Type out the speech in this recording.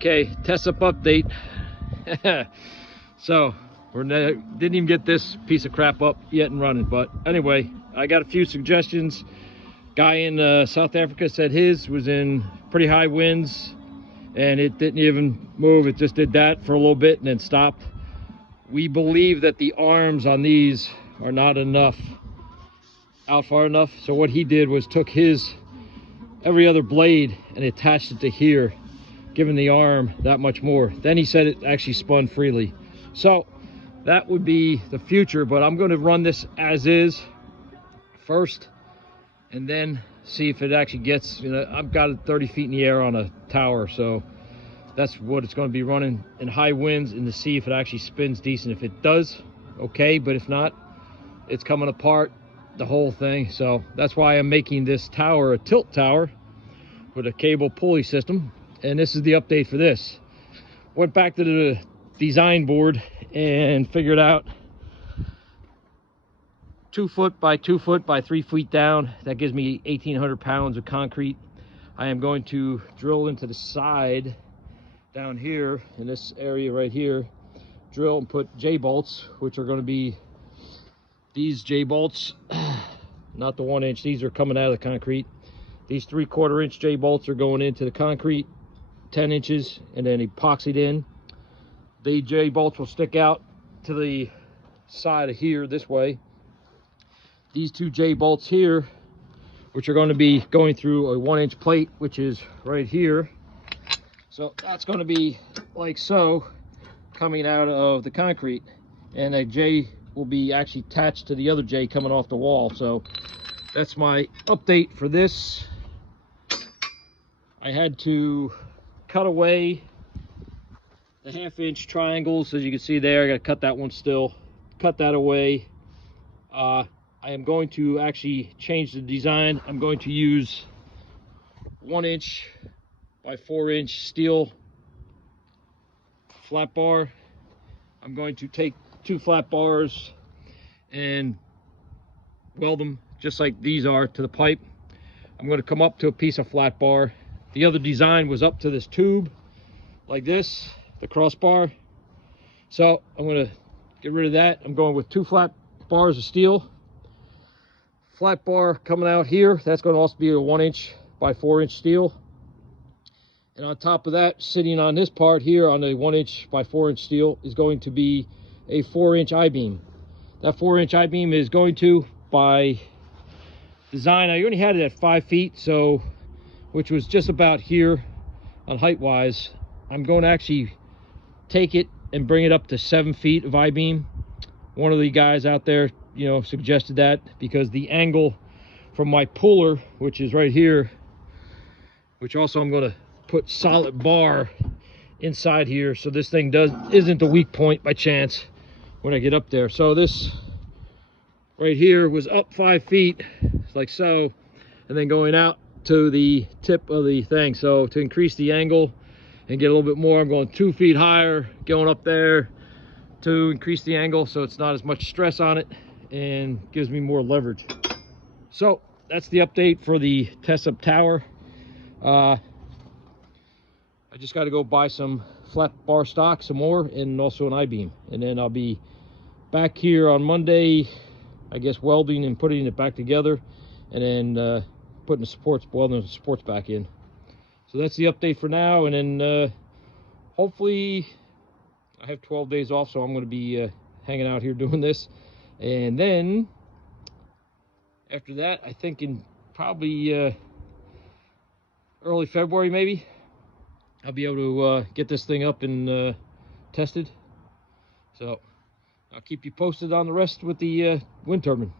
Okay, Tesup update. So didn't even get this piece of crap up yet and running, but anyway, I got a few suggestions. Guy in South Africa said his was in pretty high winds and it didn't even move. It just did that for a little bit and then stopped. We believe that the arms on these are not out far enough. So what he did was took his every other blade and attached it to here, giving the arm that much more. Then he said it actually spun freely. So that would be the future, but I'm going to run this as is first and then see if it actually gets, I've got it 30 feet in the air on a tower, so that's what it's going to be running in high winds, and to see if it actually spins decent. If it does, okay, but if not, it's coming apart, the whole thing. So that's why I'm making this tower a tilt tower with a cable pulley system. And this is the update for this. Went back to the design board and figured out 2 foot by 2 foot by 3 feet down. That gives me 1,800 pounds of concrete. I am going to drill into the side down here in this area right here, drill and put J-bolts, which are going to be these J-bolts, not the 1 inch. These are coming out of the concrete. These 3/4 inch J-bolts are going into the concrete, 10 inches, and then epoxied in. The J-bolts will stick out to the side of here this way. These 2 J-bolts here, which are going to be going through a 1 inch plate, which is right here. So that's going to be like so, coming out of the concrete, and a J will be actually attached to the other J coming off the wall. So that's my update for this. I had to cut away the 1/2 inch triangles, as you can see there. I got to cut that one still, cut that away. I am going to actually change the design. I'm going to use 1 inch by 4 inch steel flat bar. I'm going to take 2 flat bars and weld them just like these are to the pipe. I'm going to come up to a piece of flat bar. The other design was up to this tube like this, the crossbar. So I'm going to get rid of that. I'm going with 2 flat bars of steel. Flat bar coming out here, that's going to also be a 1 inch by 4 inch steel. And on top of that, sitting on this part here on a 1 inch by 4 inch steel, is going to be a 4 inch I-beam. That 4 inch I-beam is going to, by design, I only had it at 5 feet, so, which was just about here on height wise. I'm going to actually take it and bring it up to 7 feet of I-beam. One of the guys out there, suggested that because the angle from my puller, which is right here, which also I'm going to put solid bar inside here, so this thing isn't a weak point by chance when I get up there. So this right here was up 5 feet like so, and then going out to the tip of the thing. So to increase the angle and get a little bit more, I'm going 2 feet higher, going up there to increase the angle so it's not as much stress on it and gives me more leverage. So that's the update for the Tesup tower. I just got to go buy some flat bar stock, some more, and also an I-beam, and then I'll be back here on Monday, I guess, welding and putting it back together, and then putting the supports, welding the supports back in. So that's the update for now, and then hopefully I have 12 days off, so I'm going to be hanging out here doing this. And then after that, I think in probably early February maybe, I'll be able to get this thing up and tested. So I'll keep you posted on the rest with the wind turbine.